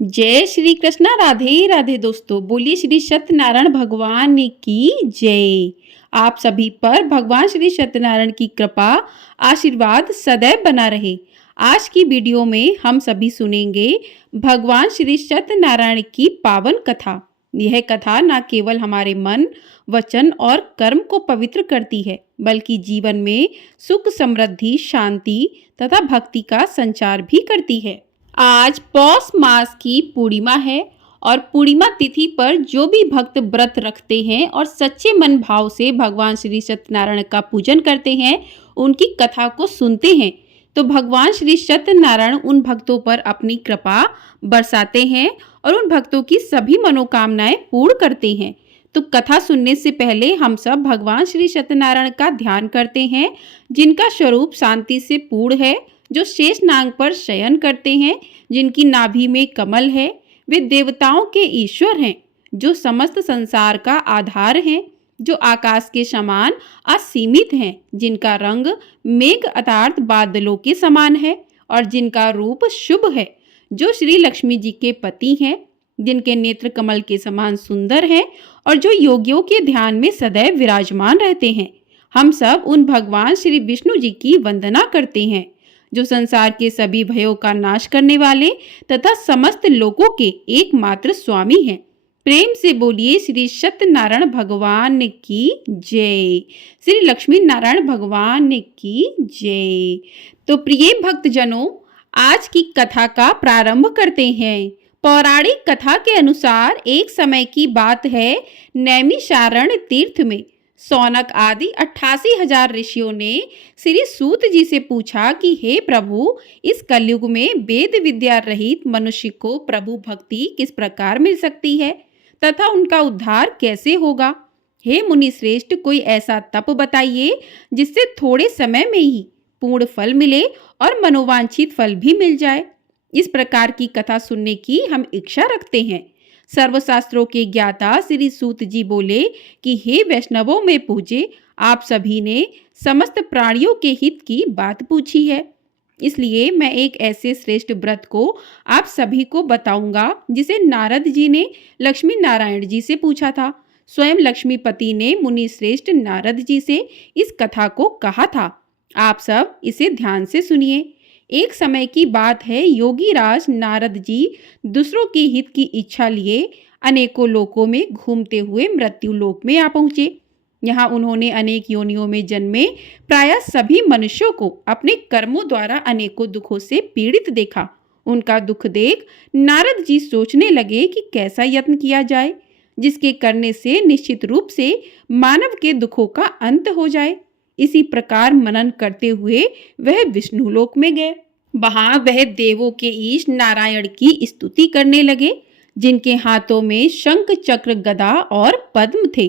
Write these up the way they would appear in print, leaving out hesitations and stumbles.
जय श्री कृष्णा। राधे राधे दोस्तों, बोलिए श्री सत्यनारायण भगवान की जय। आप सभी पर भगवान श्री सत्यनारायण की कृपा आशीर्वाद सदैव बना रहे। आज की वीडियो में हम सभी सुनेंगे भगवान श्री सत्यनारायण की पावन कथा। यह कथा न केवल हमारे मन, वचन और कर्म को पवित्र करती है, बल्कि जीवन में सुख, समृद्धि, शांति तथा भक्ति का संचार भी करती है। आज पौष मास की पूर्णिमा है और पूर्णिमा तिथि पर जो भी भक्त व्रत रखते हैं और सच्चे मन भाव से भगवान श्री सत्यनारायण का पूजन करते हैं, उनकी कथा को सुनते हैं, तो भगवान श्री सत्यनारायण उन भक्तों पर अपनी कृपा बरसाते हैं और उन भक्तों की सभी मनोकामनाएं पूर्ण करते हैं। तो कथा सुनने से पहले हम सब भगवान श्री सत्यनारायण का ध्यान करते हैं, जिनका स्वरूप शांति से पूर्ण है, जो शेष नाग पर शयन करते हैं, जिनकी नाभि में कमल है। वे देवताओं के ईश्वर हैं, जो समस्त संसार का आधार हैं, जो आकाश के समान असीमित हैं, जिनका रंग मेघ अर्थात बादलों के समान है और जिनका रूप शुभ है, जो श्री लक्ष्मी जी के पति हैं, जिनके नेत्र कमल के समान सुंदर हैं और जो योगियों के ध्यान में सदैव विराजमान रहते हैं। हम सब उन भगवान श्री विष्णु जी की वंदना करते हैं, जो संसार के सभी भयों का नाश करने वाले तथा समस्त लोगों के एकमात्र स्वामी हैं। प्रेम से बोलिए श्री सत्यनारायण भगवान की जय, श्री लक्ष्मी नारायण भगवान की जय। तो प्रिय भक्तजनों, आज की कथा का प्रारंभ करते हैं। पौराणिक कथा के अनुसार एक समय की बात है, नैमिषारण्य तीर्थ में सौनक आदि 88,000 ऋषियों ने श्री सूत जी से पूछा कि हे प्रभु, इस कलयुग में वेद विद्या रहित मनुष्य को प्रभु भक्ति किस प्रकार मिल सकती है तथा उनका उद्धार कैसे होगा। हे मुनि श्रेष्ठ, कोई ऐसा तप बताइए जिससे थोड़े समय में ही पूर्ण फल मिले और मनोवांछित फल भी मिल जाए। इस प्रकार की कथा सुनने की हम इच्छा रखते हैं। सर्वशास्त्रों के ज्ञाता श्री सूत जी बोले कि हे वैष्णवों में पूजे, आप सभी ने समस्त प्राणियों के हित की बात पूछी है, इसलिए मैं एक ऐसे श्रेष्ठ व्रत को आप सभी को बताऊंगा जिसे नारद जी ने लक्ष्मी नारायण जी से पूछा था। स्वयं लक्ष्मीपति ने मुनि श्रेष्ठ नारद जी से इस कथा को कहा था। आप सब इसे ध्यान से सुनिए। एक समय की बात है, योगी राज नारद जी दूसरों के हित की इच्छा लिए अनेकों लोकों में घूमते हुए मृत्यु लोक में आ पहुंचे। यहाँ उन्होंने अनेक योनियों में जन्मे प्रायः सभी मनुष्यों को अपने कर्मों द्वारा अनेकों दुखों से पीड़ित देखा। उनका दुख देख नारद जी सोचने लगे कि कैसा यत्न किया जाए जिसके करने से निश्चित रूप से मानव के दुखों का अंत हो जाए। इसी प्रकार मनन करते हुए वह विष्णु लोक में गए। वहां वह देवों के ईश नारायण की स्तुति करने लगे, जिनके हाथों में शंख, चक्र, गदा और पद्म थे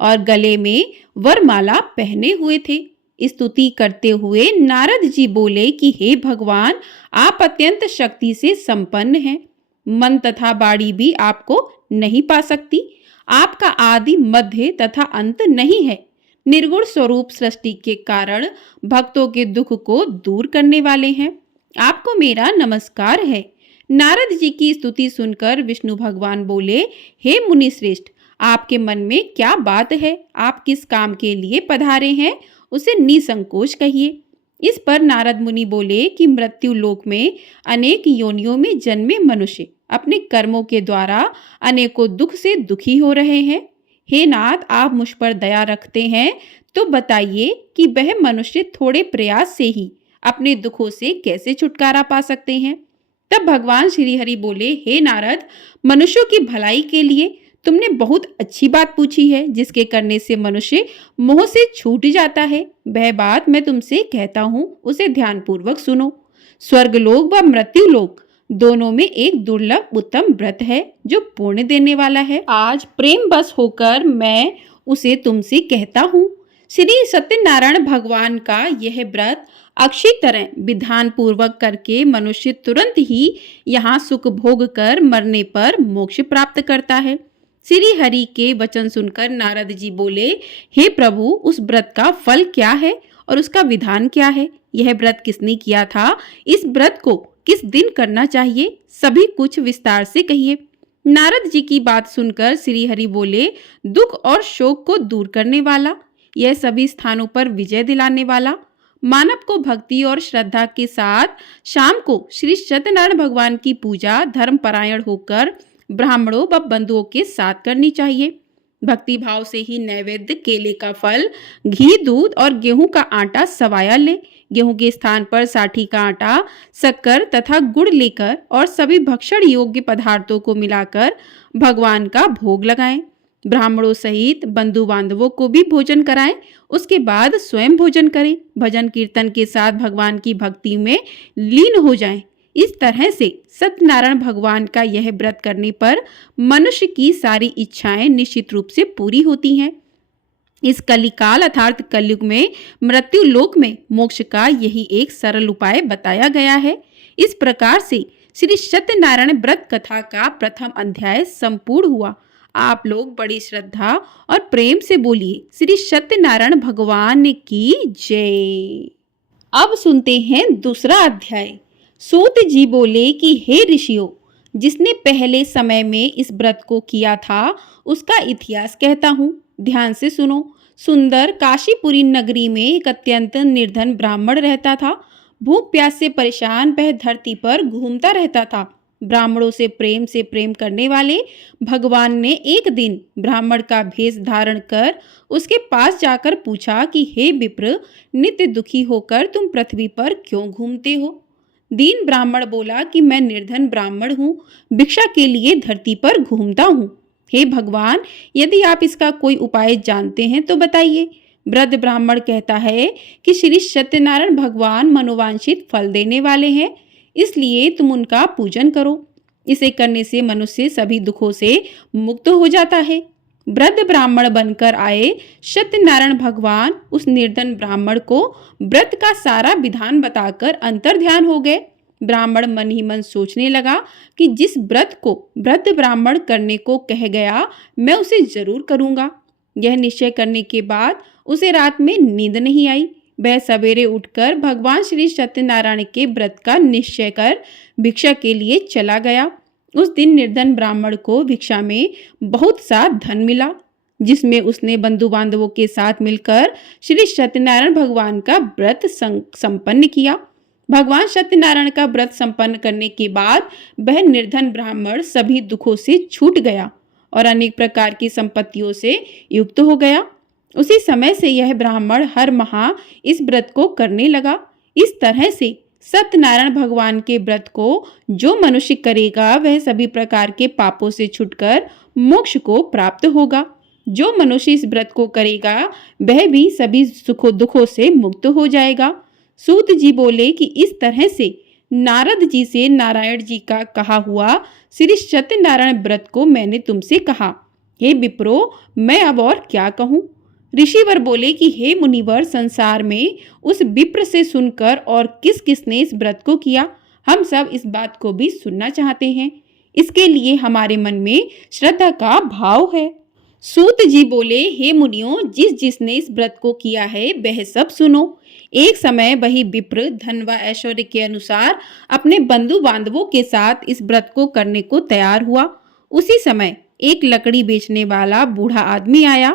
और गले में वरमाला पहने हुए थे। स्तुति करते हुए नारद जी बोले कि हे भगवान, आप अत्यंत शक्ति से संपन्न हैं। मन तथा वाणी भी आपको नहीं पा सकती। आपका आदि, मध्य तथा अंत नहीं है। निर्गुण स्वरूप सृष्टि के कारण भक्तों के दुख को दूर करने वाले हैं। आपको मेरा नमस्कार है। नारद जी की स्तुति सुनकर विष्णु भगवान बोले, हे मुनि श्रेष्ठ, आपके मन में क्या बात है? आप किस काम के लिए पधारे हैं, उसे निसंकोच कहिए। इस पर नारद मुनि बोले कि मृत्यु लोक में अनेक योनियों में जन्मे मनुष्य अपने कर्मों के द्वारा अनेकों दुख से दुखी हो रहे हैं। हे नाथ, आप मुझ पर दया रखते हैं तो बताइए कि वह मनुष्य थोड़े प्रयास से ही अपने दुखों से कैसे छुटकारा पा सकते हैं। तब भगवान श्री हरि बोले, हे नारद, मनुष्यों की भलाई के लिए तुमने बहुत अच्छी बात पूछी है, जिसके करने से मनुष्य मोह से छूट जाता है। वह बात मैं तुमसे कहता हूँ, उसे ध्यानपूर्वक सुनो। स्वर्गलोक व मृत्यु लोक दोनों में एक दुर्लभ उत्तम व्रत है जो पुण्य देने वाला है। आज प्रेम बस होकर मैं उसे तुमसे कहता हूँ। श्री सत्यनारायण भगवान का यह व्रत अक्षय तरह विधान पूर्वक करके मनुष्य तुरंत ही यहाँ सुख भोग कर मरने पर मोक्ष प्राप्त करता है। श्री हरि के वचन सुनकर नारद जी बोले, हे प्रभु, उस व्रत का फल क्या है और उसका विधान क्या है? यह व्रत किसने किया था? इस व्रत को किस दिन करना चाहिए, सभी कुछ विस्तार से कहिए। नारद जी की बात सुनकर श्री हरि बोले, दुख और शोक को दूर करने वाला, यह सभी स्थानों पर विजय दिलाने वाला, मानव को भक्ति और श्रद्धा के साथ शाम को श्री सत्यनारायण भगवान की पूजा धर्मपरायण होकर ब्राह्मणों व बंधुओं के साथ करनी चाहिए। भक्ति भाव से ही नैवेद्य, केले का फल, घी, दूध और गेहूं का आटा सवाया ले। गेहूं के स्थान पर साठी का आटा, शक्कर तथा गुड़ लेकर और सभी भक्षण योग्य पदार्थों को मिलाकर भगवान का भोग लगाएं। ब्राह्मणों सहित बंधु बांधवों को भी भोजन कराएं। उसके बाद स्वयं भोजन करें। भजन कीर्तन के साथ भगवान की भक्ति में लीन हो जाएं। इस तरह से सत्यनारायण भगवान का यह व्रत करने पर मनुष्य की सारी इच्छाएं निश्चित रूप से पूरी होती हैं। इस कलिकाल अर्थात कलयुग में मृत्यु लोक में मोक्ष का यही एक सरल उपाय बताया गया है। इस प्रकार से श्री सत्यनारायण व्रत कथा का प्रथम अध्याय संपूर्ण हुआ। आप लोग बड़ी श्रद्धा और प्रेम से बोलिए, श्री सत्यनारायण भगवान की जय। अब सुनते हैं दूसरा अध्याय। सूत जी बोले कि हे ऋषियों, जिसने पहले समय में इस व्रत को किया था उसका इतिहास कहता हूँ, ध्यान से सुनो। सुंदर काशीपुरी नगरी में एक अत्यंत निर्धन ब्राह्मण रहता था। भूख प्यास से परेशान वह धरती पर घूमता रहता था। ब्राह्मणों से प्रेम करने वाले भगवान ने एक दिन ब्राह्मण का भेष धारण कर उसके पास जाकर पूछा कि हे विप्र, नित्य दुखी होकर तुम पृथ्वी पर क्यों घूमते हो? दीन ब्राह्मण बोला कि मैं निर्धन ब्राह्मण हूँ, भिक्षा के लिए धरती पर घूमता हूँ। हे भगवान, यदि आप इसका कोई उपाय जानते हैं तो बताइए। वृद्ध ब्राह्मण कहता है कि श्री सत्यनारायण भगवान मनोवांछित फल देने वाले हैं, इसलिए तुम उनका पूजन करो। इसे करने से मनुष्य सभी दुखों से मुक्त हो जाता है। वृद्ध ब्राह्मण बनकर आए सत्यनारायण भगवान उस निर्धन ब्राह्मण को व्रत का सारा विधान बताकर अंतर्ध्यान हो गए। ब्राह्मण मन ही मन सोचने लगा कि जिस व्रत को वृद्ध ब्राह्मण करने को कह गया, मैं उसे जरूर करूंगा। यह निश्चय करने के बाद उसे रात में नींद नहीं आई। वह सवेरे उठकर भगवान श्री सत्यनारायण के व्रत का निश्चय कर भिक्षा के लिए चला गया। उस दिन निर्धन ब्राह्मण को भिक्षा में बहुत सा धन मिला, जिसमें उसने बंधु बांधवों के साथ मिलकर श्री सत्यनारायण भगवान का व्रत संपन्न किया। भगवान सत्यनारायण का व्रत संपन्न करने के बाद वह निर्धन ब्राह्मण सभी दुखों से छूट गया और अनेक प्रकार की संपत्तियों से युक्त हो गया। उसी समय से यह ब्राह्मण हर माह इस व्रत को करने लगा। इस तरह से सत्यनारायण भगवान के व्रत को जो मनुष्य करेगा वह सभी प्रकार के पापों से छुटकर मोक्ष को प्राप्त होगा। जो मनुष्य इस व्रत को करेगा वह भी सभी सुखों दुखों से मुक्त हो जाएगा। सूत जी बोले कि इस तरह से नारद जी से नारायण जी का कहा हुआ श्री सत्यनारायण व्रत को मैंने तुमसे कहा। हे विप्रो, मैं अब और क्या कहूँ? ऋषिवर बोले कि हे मुनिवर, संसार में उस विप्र से सुनकर और किस किसने इस व्रत को किया, हम सब इस बात को भी सुनना चाहते हैं। इसके लिए हमारे मन में श्रद्धा का भाव है। सूत जी बोले, हे मुनियों, जिसने इस व्रत को किया है वह सब सुनो। एक समय वही विप्र धन व ऐश्वर्य के अनुसार अपने बंधु बांधवों के साथ इस व्रत को करने को तैयार हुआ। उसी समय एक लकड़ी बेचने वाला बूढ़ा आदमी आया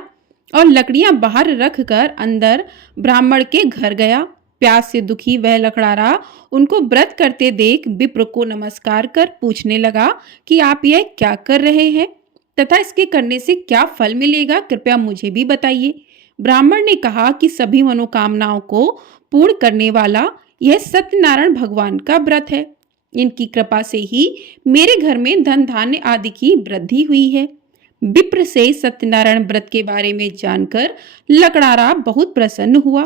और लकड़ियां बाहर रखकर अंदर ब्राह्मण के घर गया। प्यास से दुखी वह लकड़ारा उनको व्रत करते देख विप्र को नमस्कार कर पूछने लगा कि आप यह क्या कर रहे हैं तथा इसके करने से क्या फल मिलेगा, कृपया मुझे भी बताइए। ब्राह्मण ने कहा कि सभी मनोकामनाओं को पूर्ण करने वाला यह सत्यनारायण भगवान का व्रत है। इनकी कृपा से ही मेरे घर में धन धान्य आदि की वृद्धि हुई है। विप्र से सत्यनारायण व्रत के बारे में जानकर लकड़ारा बहुत प्रसन्न हुआ।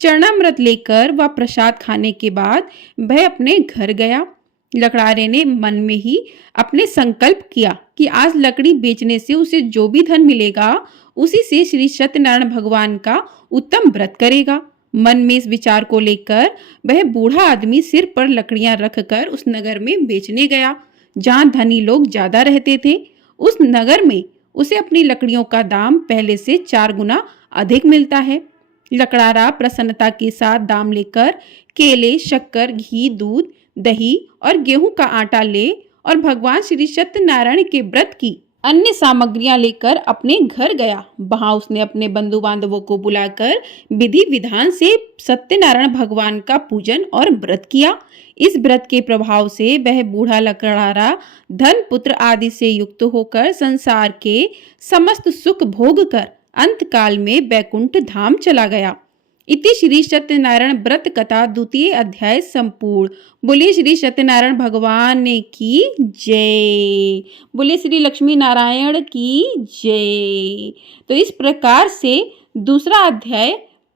चरणामृत लेकर व प्रसाद खाने के बाद वह अपने घर गया। लकड़ारे ने मन में ही अपने संकल्प किया कि आज लकड़ी बेचने से उसे जो भी धन मिलेगा उसी से श्री सत्यनारायण भगवान का उत्तम व्रत करेगा। मन में इस विचार को लेकर वह बूढ़ा आदमी सिर पर लकड़ियां रखकर उस नगर में बेचने गया जहां धनी लोग ज्यादा रहते थे। उस नगर में उसे अपनी लकड़ियों का दाम पहले से 4 गुना अधिक मिलता है। लकड़ारा प्रसन्नता के साथ दाम लेकर केले, शक्कर, घी, दूध, दही और गेहूं का आटा ले और भगवान श्री सत्यनारायण के व्रत की अन्य सामग्रियां लेकर अपने घर गया। वहां उसने अपने बंधु बांधवों को बुलाकर विधि विधान से सत्यनारायण भगवान का पूजन और व्रत किया। इस व्रत के प्रभाव से वह बूढ़ा लकड़हारा धन पुत्र आदि से युक्त होकर संसार के समस्त सुख भोग कर अंत काल में वैकुंठ धाम चला गया। इति श्री सत्यनारायण व्रत कथा द्वितीय अध्याय संपूर्ण। बोलिए श्री सत्यनारायण भगवान की जय। बोलिए श्री लक्ष्मी नारायण की जय। तो इस प्रकार से दूसरा अध्याय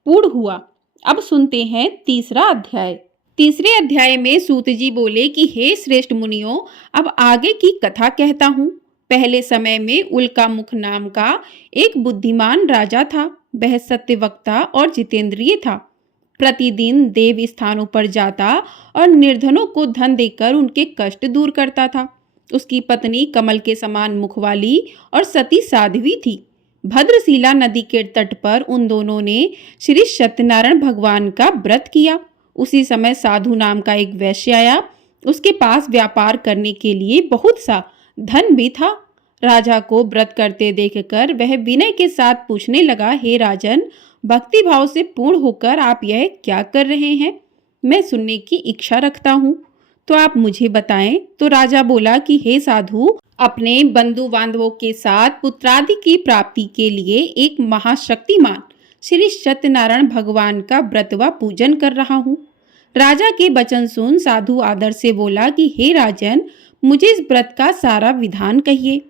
पूर्ण हुआ। अब सुनते हैं तीसरा अध्याय। तीसरे अध्याय में सूत जी बोले कि हे श्रेष्ठ मुनियों, अब आगे की कथा कहता हूँ। पहले समय में उल्कामुख नाम का एक बुद्धिमान राजा था। वह सत्यवक्ता और जितेंद्रिय था। प्रतिदिन देव स्थानों पर जाता और निर्धनों को धन देकर उनके कष्ट दूर करता था। उसकी पत्नी कमल के समान मुख वाली और सती साध्वी थी। भद्रशिला नदी के तट पर उन दोनों ने श्री सत्यनारायण भगवान का व्रत किया। उसी समय साधु नाम का एक वैश्य आया। उसके पास व्यापार करने के लिए बहुत सा धन भी था। राजा को व्रत करते देखकर वह विनय के साथ पूछने लगा, हे राजन, भक्ति भाव से पूर्ण होकर आप यह क्या कर रहे हैं? मैं सुनने की इच्छा रखता हूँ, तो आप मुझे बताएं। तो राजा बोला कि हे साधु, अपने बंधु बांधवों के साथ पुत्रादि की प्राप्ति के लिए एक महाशक्तिमान श्री सत्यनारायण भगवान का व्रत व पूजन कर रहा हूँ। राजा के वचन सुन साधु आदर से बोला कि हे राजन, मुझे इस व्रत का सारा विधान कहिए।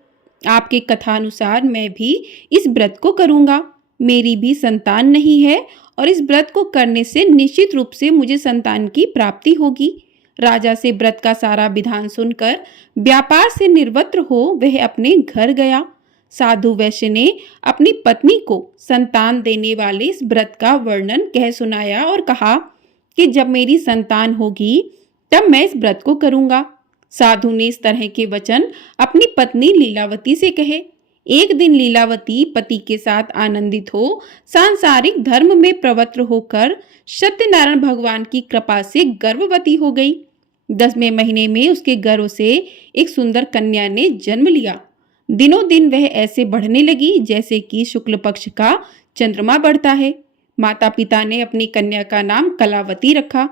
आपके कथानुसार मैं भी इस व्रत को करूंगा। मेरी भी संतान नहीं है और इस व्रत को करने से निश्चित रूप से मुझे संतान की प्राप्ति होगी। राजा से व्रत का सारा विधान सुनकर व्यापार से निर्वृत्त हो वह अपने घर गया। साधु वैश्य ने अपनी पत्नी को संतान देने वाले इस व्रत का वर्णन कह सुनाया और कहा कि जब मेरी संतान होगी तब मैं इस व्रत को करूंगा। साधु ने इस तरह के वचन अपनी पत्नी लीलावती से कहे। एक दिन लीलावती पति के साथ आनंदित हो सांसारिक धर्म में प्रवृत्त होकर सत्यनारायण भगवान की कृपा से गर्भवती हो गई। 10वें महीने में उसके गर्भ से एक सुंदर कन्या ने जन्म लिया। दिनों दिन वह ऐसे बढ़ने लगी जैसे कि शुक्ल पक्ष का चंद्रमा बढ़ता है। माता पिता ने अपनी कन्या का नाम कलावती रखा।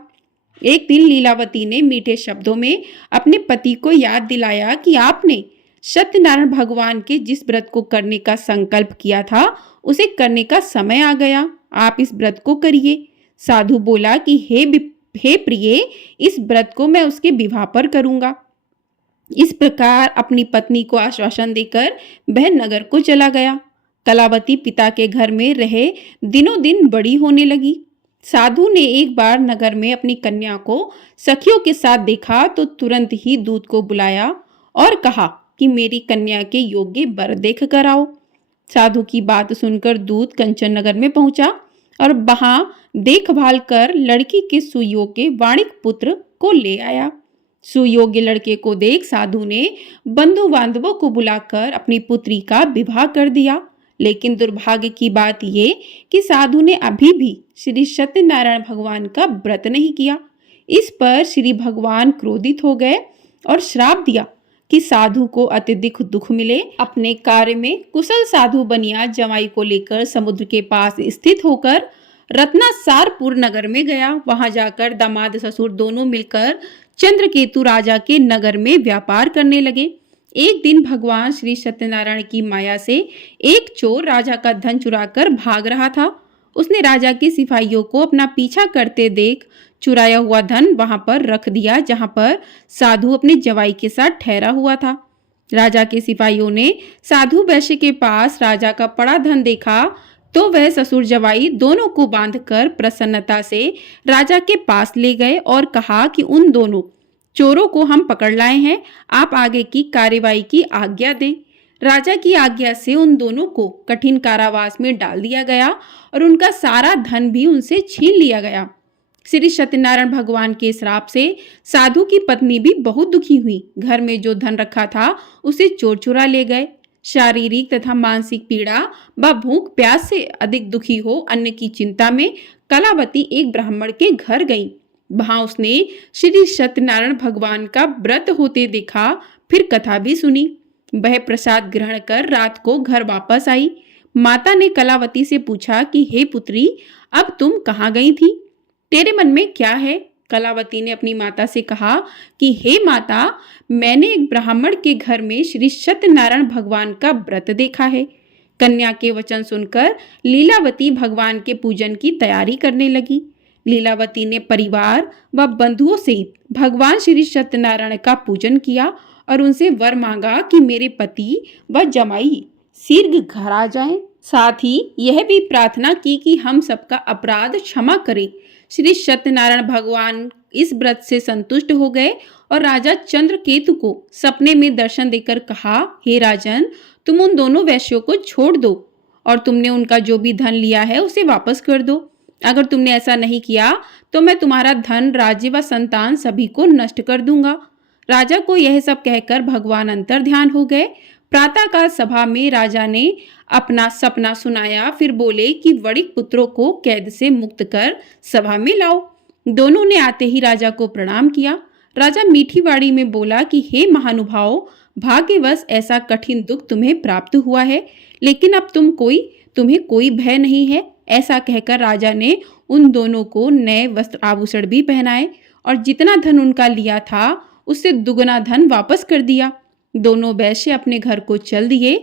एक दिन लीलावती ने मीठे शब्दों में अपने पति को याद दिलाया कि आपने सत्यनारायण भगवान के जिस व्रत को करने का संकल्प किया था उसे करने का समय आ गया। आप इस व्रत को करिए। साधु बोला कि हे प्रिय, इस व्रत को मैं उसके विवाह पर करूंगा। इस प्रकार अपनी पत्नी को आश्वासन देकर वह नगर को चला गया। कलावती पिता के घर में रहे दिनों दिन बड़ी होने लगी। साधु ने एक बार नगर में अपनी कन्या को सखियों के साथ देखा तो तुरंत ही दूत को बुलाया और कहा कि मेरी कन्या के योग्य वर देख कर आओ। साधु की बात सुनकर दूत कंचन नगर में पहुंचा और वहां देखभाल कर लड़की के सुयोग्य वाणिक पुत्र को ले आया। सुयोग्य लड़के को देख साधु ने बंधु बांधवों को बुलाकर अपनी पुत्री का विवाह कर दिया। लेकिन दुर्भाग्य की बात ये कि साधु ने अभी भी श्री सत्यनारायण भगवान का व्रत नहीं किया। इस पर श्री भगवान क्रोधित हो गए और श्राप दिया कि साधु को अत्यधिक दुख मिले। अपने कार्य में कुशल साधु बनिया जमाई को लेकर समुद्र के पास स्थित होकर रत्नासारपुर नगर में गया। वहां जाकर दामाद ससुर दोनों मिलकर चंद्रकेतु राजा के नगर में व्यापार करने लगे। एक दिन भगवान श्री सत्यनारायण की माया से एक चोर राजा का धन चुराकर भाग रहा था। उसने राजा के सिपाहियों को अपना पीछा करते देख चुराया हुआ धन वहां पर रख दिया जहां पर साधु अपने जवाई के साथ ठहरा हुआ था। राजा के सिपाहियों ने साधु वैश्य के पास राजा का पड़ा धन देखा तो वह ससुर जवाई दोनों को बांधकर प्रसन्नता से राजा के पास ले गए और कहा कि उन दोनों चोरों को हम पकड़ लाए हैं, आप आगे की कार्यवाही की आज्ञा दें। राजा की आज्ञा से उन दोनों को कठिन कारावास में डाल दिया गया और उनका सारा धन भी उनसे छीन लिया गया। श्री सत्यनारायण भगवान के श्राप से साधु की पत्नी भी बहुत दुखी हुई। घर में जो धन रखा था उसे चोर चुरा ले गए। शारीरिक तथा मानसिक पीड़ा व भूख प्यास से अधिक दुखी हो अन्न की चिंता में कलावती एक ब्राह्मण के घर गई। वहां उसने श्री सत्यनारायण भगवान का व्रत होते देखा, फिर कथा भी सुनी। वह प्रसाद ग्रहण कर रात को घर वापस आई। माता ने कलावती से पूछा कि हे पुत्री, अब तुम कहाँ गई थी? तेरे मन में क्या है? कलावती ने अपनी माता से कहा कि हे माता, मैंने एक ब्राह्मण के घर में श्री सत्यनारायण भगवान का व्रत देखा है। कन्या के वचन सुनकर लीलावती भगवान के पूजन की तैयारी करने लगी। लीलावती ने परिवार व बंधुओं सहित भगवान श्री सत्यनारायण का पूजन किया और उनसे वर मांगा कि मेरे पति व जमाई शीघ्र घर आ जाएं। साथ ही यह भी प्रार्थना की कि हम सबका अपराध क्षमा करें। श्री सत्यनारायण भगवान इस व्रत से संतुष्ट हो गए और राजा चंद्रकेतु को सपने में दर्शन देकर कहा, हे राजन, तुम उन दोनों वैश्यों को छोड़ दो और तुमने उनका जो भी धन लिया है उसे वापस कर दो। अगर तुमने ऐसा नहीं किया तो मैं तुम्हारा धन, राज्य व संतान सभी को नष्ट कर दूंगा। राजा को यह सब कहकर भगवान अंतर ध्यान हो गए। प्रातःकाल सभा में राजा ने अपना सपना सुनाया, फिर बोले कि वणिक पुत्रों को कैद से मुक्त कर सभा में लाओ। दोनों ने आते ही राजा को प्रणाम किया। राजा मीठी वाणी में बोला कि हे महानुभाव, भाग्यवश ऐसा कठिन दुख तुम्हें प्राप्त हुआ है, लेकिन अब तुम्हें कोई भय नहीं है। ऐसा कहकर राजा ने उन दोनों को नए वस्त्र आभूषण भी पहनाए और जितना धन उनका लिया था उससे दुगना धन वापस कर दिया। दोनों वैश्य अपने घर को चल दिए।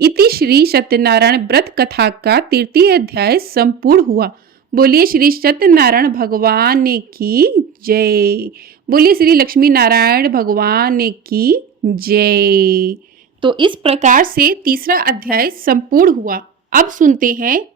इति श्री सत्यनारायण व्रत कथा का 33 अध्याय संपूर्ण हुआ। बोलिए श्री सत्यनारायण भगवान की जय। बोलिए श्री लक्ष्मी नारायण भगवान की जय। तो इस प्रकार से तीसरा अध्याय संपूर्ण हुआ। अब सुनते हैं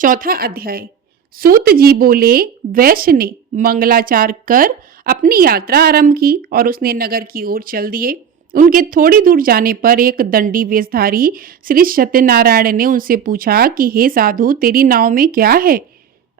चौथा अध्याय। सूत जी बोले, वैश्य ने मंगलाचार कर अपनी यात्रा आरंभ की और उसने नगर की ओर चल दिए। उनके थोड़ी दूर जाने पर एक दंडी वेशधारी श्री सत्यनारायण ने उनसे पूछा कि हे साधु, तेरी नाव में क्या है?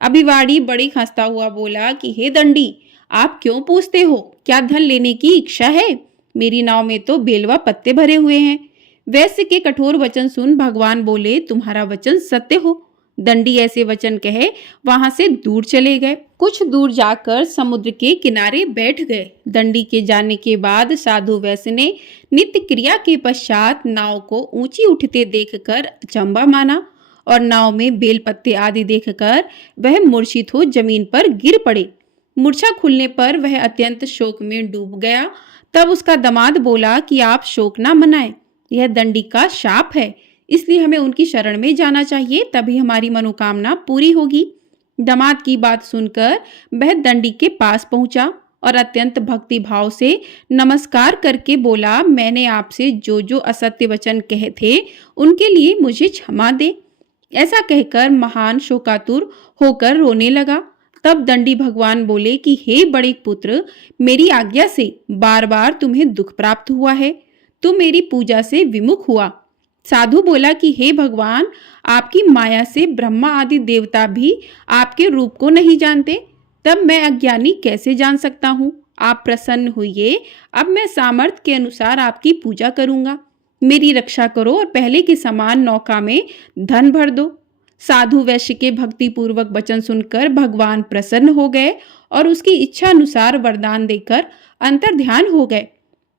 अभिवाड़ी बड़ी खंसता हुआ बोला कि हे दंडी, आप क्यों पूछते हो? क्या धन लेने की इच्छा है? मेरी नाव में तो बेलवा पत्ते भरे हुए हैं। वैश्य के कठोर वचन सुन भगवान बोले, तुम्हारा वचन सत्य हो। दंडी ऐसे वचन कहे वहां से दूर चले गए। कुछ दूर जाकर समुद्र के किनारे बैठ गए। दंडी के जाने के बाद साधु वैश्य ने नित्य क्रिया के पश्चात नाव को ऊंची उठते देखकर अचंबा माना और नाव में बेल पत्ते आदि देखकर वह मूर्छित हो जमीन पर गिर पड़े। मूर्छा खुलने पर वह अत्यंत शोक में डूब गया। तब उसका दामाद बोला कि आप शोक न मनाएं, यह दंडी का शाप है, इसलिए हमें उनकी शरण में जाना चाहिए, तभी हमारी मनोकामना पूरी होगी। दामाद की बात सुनकर वह दंडी के पास पहुंचा और अत्यंत भक्ति भाव से नमस्कार करके बोला, मैंने आपसे जो जो असत्य वचन कहे थे उनके लिए मुझे क्षमा दे। ऐसा कहकर महान शोकातुर होकर रोने लगा। तब दंडी भगवान बोले कि हे बड़े पुत्र, मेरी आज्ञा से बार बार तुम्हें दुख प्राप्त हुआ है, तुम मेरी पूजा से विमुख हुआ। साधु बोला कि हे भगवान, आपकी माया से ब्रह्मा आदि देवता भी आपके रूप को नहीं जानते, तब मैं अज्ञानी कैसे जान सकता हूँ? आप प्रसन्न होइए, अब मैं सामर्थ्य के अनुसार आपकी पूजा करूंगा। मेरी रक्षा करो और पहले के समान नौका में धन भर दो। साधु वैश्य के भक्ति पूर्वक वचन सुनकर भगवान प्रसन्न हो गए और उसकी इच्छा अनुसार वरदान देकर अंतर ध्यान हो गए।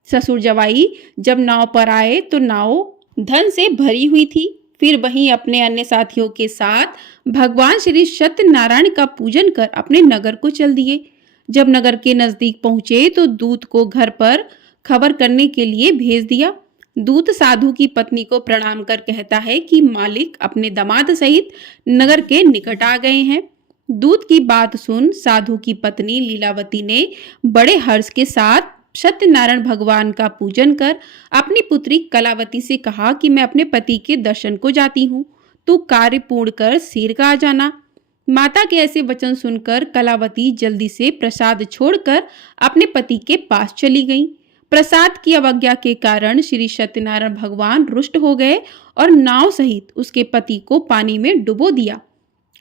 ससुर जवाई जब नाव पर आए तो नाव धन से भरी हुई थी। फिर वहीं अपने अन्य साथियों के साथ भगवान श्री सत्यनारायण का पूजन कर अपने नगर को चल दिए। जब नगर के नजदीक पहुंचे तो दूत को घर पर खबर करने के लिए भेज दिया। दूत साधु की पत्नी को प्रणाम कर कहता है कि मालिक अपने दामाद सहित नगर के निकट आ गए हैं। दूत की बात सुन साधु की पत्नी लीलावती ने बड़े हर्ष के साथ सत्यनारायण भगवान का पूजन कर अपनी पुत्री कलावती से कहा कि मैं अपने पति के दर्शन को जाती हूँ, तू कार्य पूर्ण कर शीघ्र आ जाना। माता के ऐसे वचन सुनकर कलावती जल्दी से प्रसाद छोड़कर अपने पति के पास चली गई। प्रसाद की अवज्ञा के कारण श्री सत्यनारायण भगवान रुष्ट हो गए और नाव सहित उसके पति को पानी में डुबो दिया।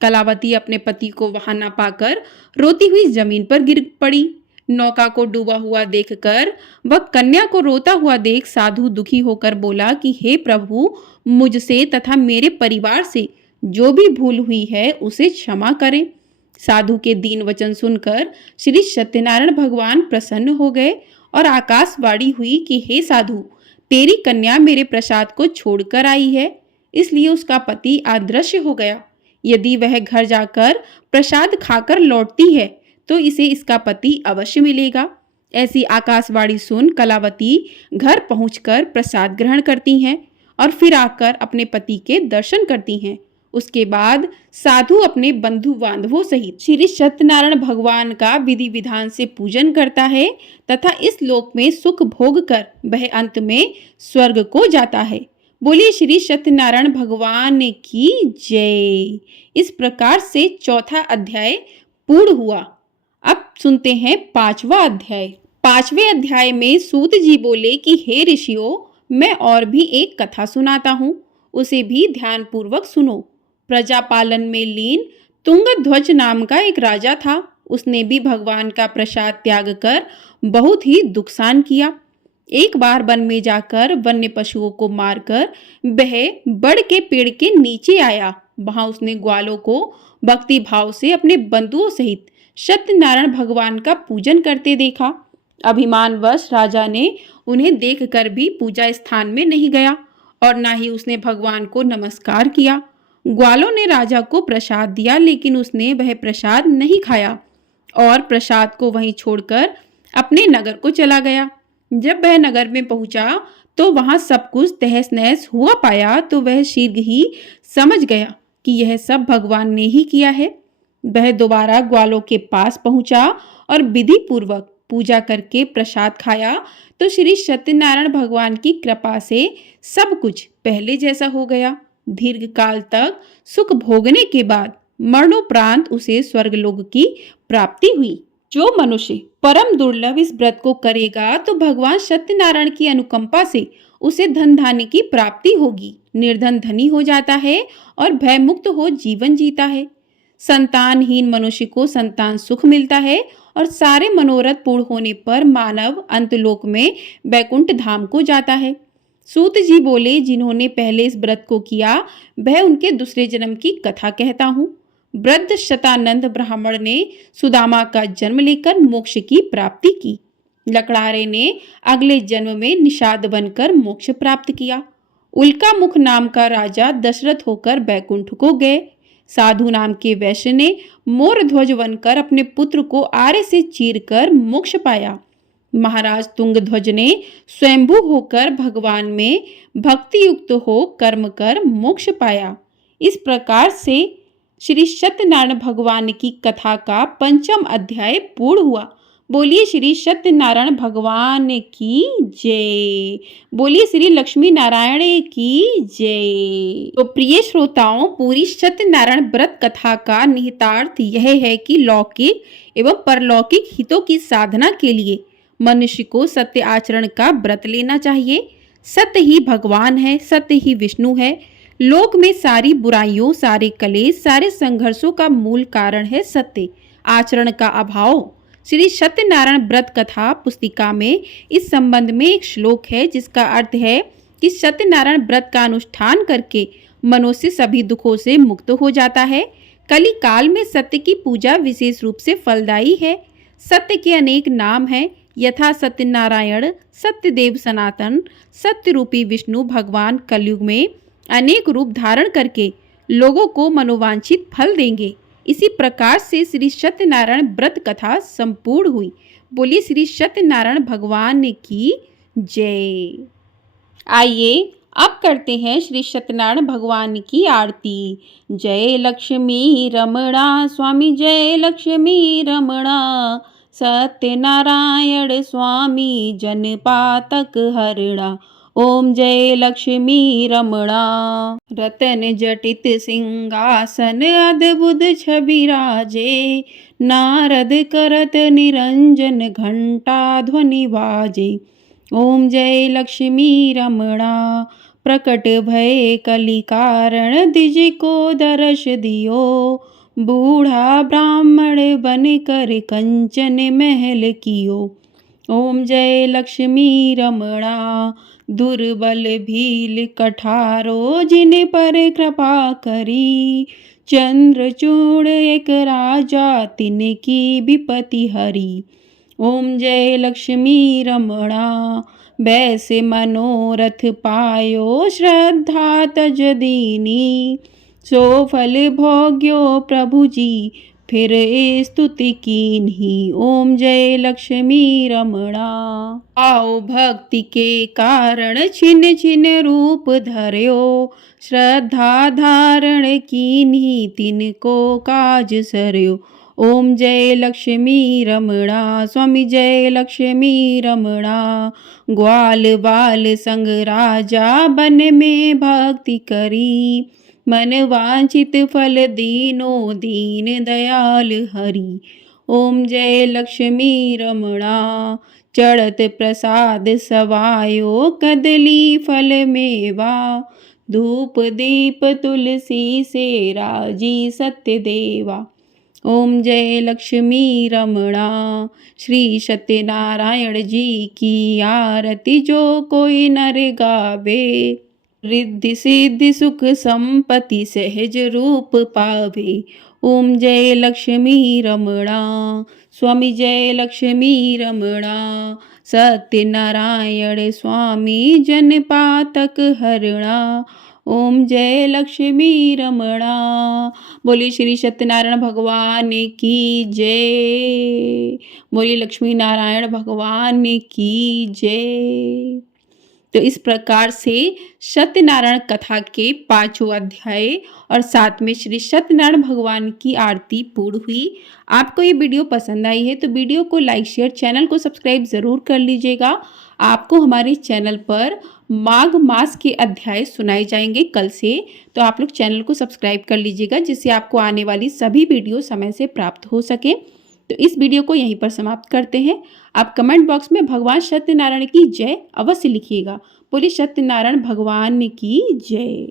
कलावती अपने पति को वहां न पाकर रोती हुई जमीन पर गिर पड़ी। नौका को डूबा हुआ देखकर वह कन्या को रोता हुआ देख साधु दुखी होकर बोला कि हे प्रभु, मुझसे तथा मेरे परिवार से जो भी भूल हुई है उसे क्षमा करें। साधु के दीन वचन सुनकर श्री सत्यनारायण भगवान प्रसन्न हो गए और आकाशवाणी हुई कि हे साधु, तेरी कन्या मेरे प्रसाद को छोड़कर आई है, इसलिए उसका पति अदृश्य हो गया। यदि वह घर जाकर प्रसाद खाकर लौटती है तो इसे इसका पति अवश्य मिलेगा। ऐसी आकाशवाणी सुन कलावती घर पहुंचकर प्रसाद ग्रहण करती हैं और फिर आकर अपने पति के दर्शन करती हैं। उसके बाद साधु अपने बंधु बांधवों सहित श्री सत्यनारायण भगवान का विधि विधान से पूजन करता है तथा इस लोक में सुख भोग कर वह अंत में स्वर्ग को जाता है। बोलिए श्री सत्यनारायण भगवान की जय। इस प्रकार से चौथा अध्याय पूर्ण हुआ। अब सुनते हैं पांचवा अध्याय। पांचवें अध्याय में सूत जी बोले कि हे ऋषियों, मैं और भी एक कथा सुनाता हूँ, उसे भी ध्यान पूर्वक सुनो। प्रजा पालन में लीन तुंगध्वज नाम का एक राजा था। उसने भी भगवान का प्रसाद त्याग कर बहुत ही दुखसान किया। एक बार वन में जाकर वन्य पशुओं को मारकर वह बड़ के पेड़ के नीचे आया। वहां उसने ग्वालों को भक्ति भाव से अपने बंधुओं सहित सत्यनारायण भगवान का पूजन करते देखा। अभिमानवश राजा ने उन्हें देखकर भी पूजा स्थान में नहीं गया और ना ही उसने भगवान को नमस्कार किया। ग्वालों ने राजा को प्रसाद दिया, लेकिन उसने वह प्रसाद नहीं खाया और प्रसाद को वहीं छोड़कर अपने नगर को चला गया। जब वह नगर में पहुंचा तो वहां सब कुछ तहस नहस हुआ पाया तो वह शीघ्र ही समझ गया कि यह सब भगवान ने ही किया है। वह दोबारा ग्वालों के पास पहुंचा और विधि पूर्वक पूजा करके प्रसाद खाया तो श्री सत्यनारायण भगवान की कृपा से सब कुछ पहले जैसा हो गया। दीर्घ काल तक सुख भोगने के बाद मरणोपरांत उसे स्वर्गलोक की प्राप्ति हुई। जो मनुष्य परम दुर्लभ इस व्रत को करेगा तो भगवान सत्यनारायण की अनुकंपा से उसे धन धान्य की प्राप्ति होगी। निर्धन धनी हो जाता है और भय मुक्त हो जीवन जीता है। संतानहीन मनुष्य को संतान सुख मिलता है और सारे मनोरथ पूर्ण होने पर मानव अंतलोक में वैकुंठ धाम को जाता है। सूत जी बोले, जिन्होंने पहले इस व्रत को किया वह उनके दूसरे जन्म की कथा कहता हूँ। वृद्ध शतानंद ब्राह्मण ने सुदामा का जन्म लेकर मोक्ष की प्राप्ति की। लकड़ारे ने अगले जन्म में निषाद बनकर मोक्ष प्राप्त किया। उल्का मुख नाम का राजा दशरथ होकर बैकुंठ को गए। साधु नाम के वैश्य ने मोर ध्वज बनकर अपने पुत्र को आरे से चीरकर मोक्ष पाया। महाराज तुंगध्वज ने स्वयंभू होकर भगवान में भक्ति युक्त हो कर्म कर मोक्ष पाया। इस प्रकार से श्री सत्यनारायण भगवान की कथा का पंचम अध्याय पूर्ण हुआ। बोलिए श्री सत्यनारायण भगवान की जय। बोलिए श्री लक्ष्मी नारायण की जय। तो प्रिय श्रोताओं, पूरी सत्यनारायण व्रत कथा का निहितार्थ यह है कि लौकिक एवं परलौकिक हितों की साधना के लिए मनुष्य को सत्य आचरण का व्रत लेना चाहिए। सत्य ही भगवान है, सत्य ही विष्णु है। लोक में सारी बुराइयों, सारे कलेश, सारे संघर्षों का मूल कारण है सत्य आचरण का अभाव। श्री सत्यनारायण व्रत कथा पुस्तिका में इस संबंध में एक श्लोक है जिसका अर्थ है कि सत्यनारायण व्रत का अनुष्ठान करके मनुष्य सभी दुखों से मुक्त हो जाता है। कली काल में सत्य की पूजा विशेष रूप से फलदायी है। सत्य के अनेक नाम हैं, यथा सत्यनारायण, सत्यदेव सनातन, सत्य रूपी विष्णु भगवान कलयुग में अनेक रूप धारण करके लोगों को मनोवांछित फल देंगे। इसी प्रकार से श्री सत्यनारायण व्रत कथा संपूर्ण हुई। बोलिए श्री सत्यनारायण भगवान की जय। आइए अब करते हैं श्री सत्यनारायण भगवान की आरती। जय लक्ष्मी रमणा स्वामी, जय लक्ष्मी रमणा, सत्यनारायण स्वामी जन पातक हरणा। ओम जय लक्ष्मी रमणा। रतन जटित सिंहासन अद्भुत छवि राजे, नारद करत निरंजन घंटा ध्वनि बाजे। ओम जय लक्ष्मी रमणा। प्रकट भय कली कारण द्विज को दर्श दियो, बूढ़ा ब्राह्मण बन कर कंचन महल कियो। ओम जय लक्ष्मी रमणा। दुर्बल भील कठारो जिन पर कृपा करी, चंद्रचूड़ एक राजा तिनकी विपति हरी। ओम जय लक्ष्मी रमणा बैसे मनोरथ पायो श्रद्धा तज दीनी। सो फल भोग्यो प्रभु जी फिर स्तुति कीन्ही। ओम जय लक्ष्मी रमणा। आओ भक्ति के कारण छिन छिन रूप धर्यो। श्रद्धा धारण कीन्ही तिनको काज सर्यो। ओम जय लक्ष्मी रमणा स्वामी जय लक्ष्मी रमणा। ग्वाल बाल संग राजा बन में भक्ति करी। मन वांछित फल दीनो दीन दयाल हरि। ओम जय लक्ष्मी रमणा। चढ़त प्रसाद सवायो कदली फल मेवा। धूप दीप तुलसी से राजी सत्य देवा। ओम जय लक्ष्मी रमणा। श्री सत्यनारायण जी की आरती जो कोई नर गावे। रिद्धि सिद्धि सुख संपत्ति सहज रूप पावे। ओम जय लक्ष्मी रमणा स्वामी जय लक्ष्मी रमणा। सत्यनारायण स्वामी जन पातक हरणा। ओम जय लक्ष्मी रमणा। बोलिए श्री सत्यनारायण भगवान की जय। बोलिए लक्ष्मी नारायण भगवान की जय। तो इस प्रकार से सत्यनारायण कथा के 5वां अध्याय और साथ में श्री सत्यनारायण भगवान की आरती पूर्ण हुई। आपको ये वीडियो पसंद आई है तो वीडियो को लाइक शेयर चैनल को सब्सक्राइब ज़रूर कर लीजिएगा। आपको हमारे चैनल पर माघ मास के अध्याय सुनाए जाएंगे कल से, तो आप लोग चैनल को सब्सक्राइब कर लीजिएगा जिससे आपको आने वाली सभी वीडियो समय से प्राप्त हो सके। तो इस वीडियो को यहीं पर समाप्त करते हैं। आप कमेंट बॉक्स में भगवान सत्यनारायण की जय अवश्य लिखिएगा। बोलिए सत्यनारायण भगवान की जय।